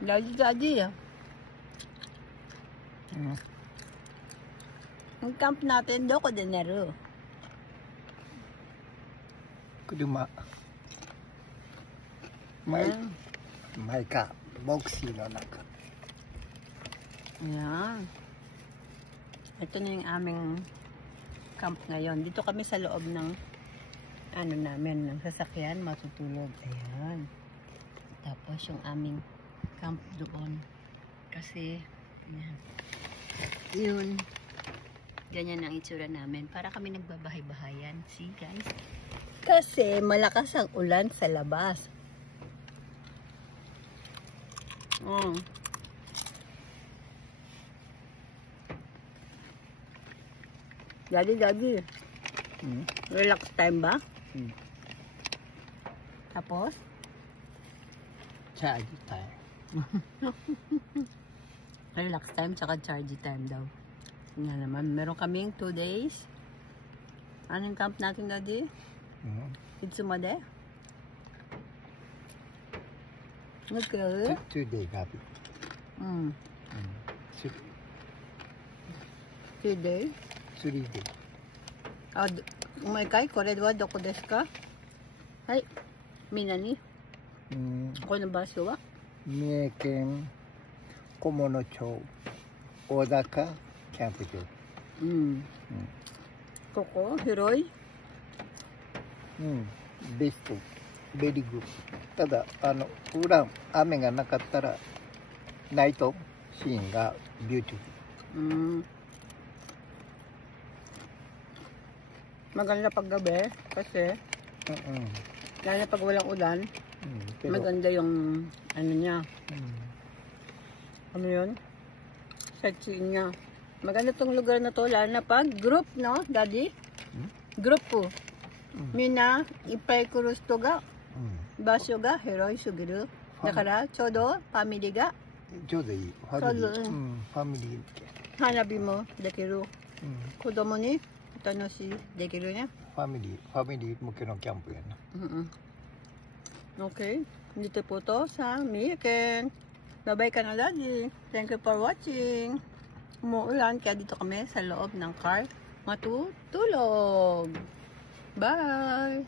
Daddy. Ang camp natin, Doko de Nero. Kuruma. May ka. Boxy no naka. Ayan. Ito na yung aming camp ngayon. Dito kami sa loob ng ano namin, ng sasakyan, matutulog. Ayan. Tapos yung aming camp doon. Kasi, ayan. Yun. Ganyan ang itsura namin. Para kami nagbabahay-bahayan. See, guys? Kasi malakas ang ulan sa labas. Daddy. Relax time ba? Tapos? Charge time. Relax time, tsaka charge time daw. Nga naman, meron kaming 2 days. Anong camp natin, Daddy? Itsumade? Okay. 2 day gabi. 2 day? 3 day. Umaikay, kore wa doko desu ka? Hai, minani? Ako na baso wa? 三重県菰野町大高キャンプ場。ここ広い？ベスト、ベリーグッド。ただ裏雨がなかったらナイトシーンがビューティフル。Maganda pag gabi kasi lalo na pag walang ulan, maganda yung ano niya. Ano yun? Sightseeing niya. Maganda tong lugar na to, lalo na pag group, no, Daddy? Group po. Mina, ipay kurus to ga, basyo ga, hiroi sugiru. Dakara, chodo, family ga. ちょうどいい。ファミリー。ファミリー。Hanabi mo, dekiru. Kodomo ni tanoshi dekiru niya. ファミリー向けのキャンプやな。Okay. Dito po to sa Miken. Bye-bye ka na, Daddy. Thank you for watching. Umuulan, kaya dito kami sa loob ng car matutulog. Bye!